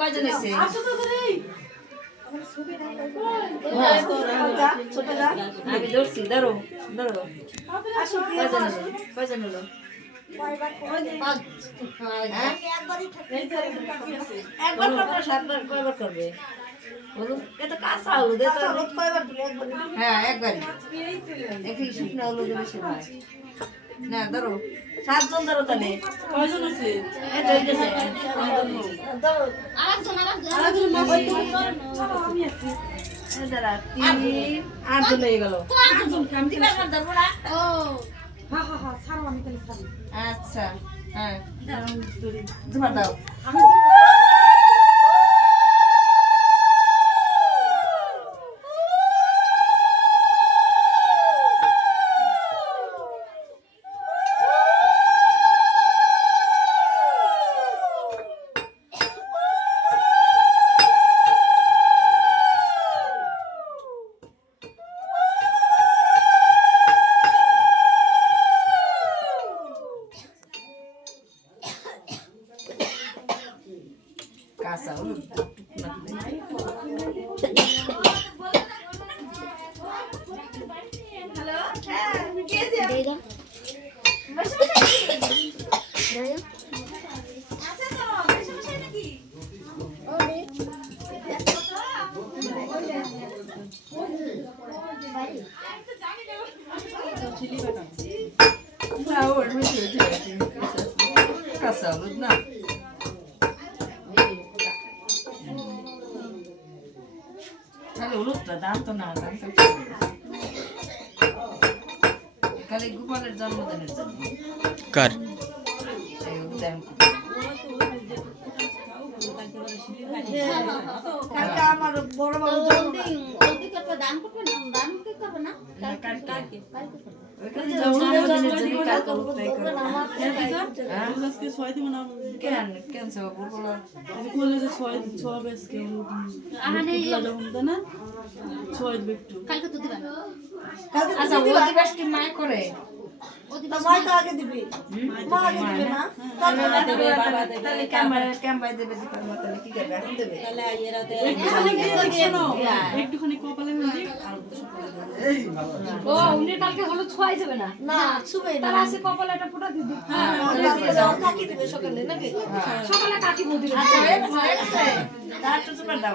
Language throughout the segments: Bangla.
কয়জন এসে আমি ধরছি ধরো ধরো কয়জন হলো কয়বার করবে এটা কাঁচা হলুদ হ্যাঁ একবারই একই শুকনো হলুদ বেশি হয় না ধরো 7 জন ধরো তাহলে কয়জন আছে এটা হয়ে গেছে আমি আছি দাঁড়া 3 8 জন হয়ে গেল আচ্ছা হ্যাঁ তোমার দাও কাঁচা হলুদ কাঁচা হলুদ না হলুদটা দাম তো না দাম তো খালি গোপালের জন্মদিনের জন্য কার আমার বড় বাবু দান করবে না মায় করে মায় তো আগে দিবি মা আগে দিবে না তাহলে ক্যাম্বাই দেবে দীপার মা তাহলে কি করবে এখন দেবে একটুখানি কপালে ও উনি কালকে হলো ছোঁয়াই যাবে না না ছুবে না তার আছে কপালে একটা ফোঁটা দিবি হ্যাঁ কাকি দিবে সকালে নাকি সকালে কাকি বউ দিবে আচ্ছা তার তো তোমার দাও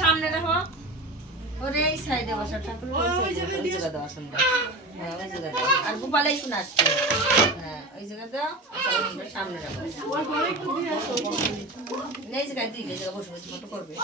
সামনে রাখো ওরে এই সাইডে বসা ঠাকুর আর গোপালে শুনে আসছে হ্যাঁ ওই জায়গা দাও সামনে রাখো এই জায়গায় দিকে বসে বসে ফটো করবে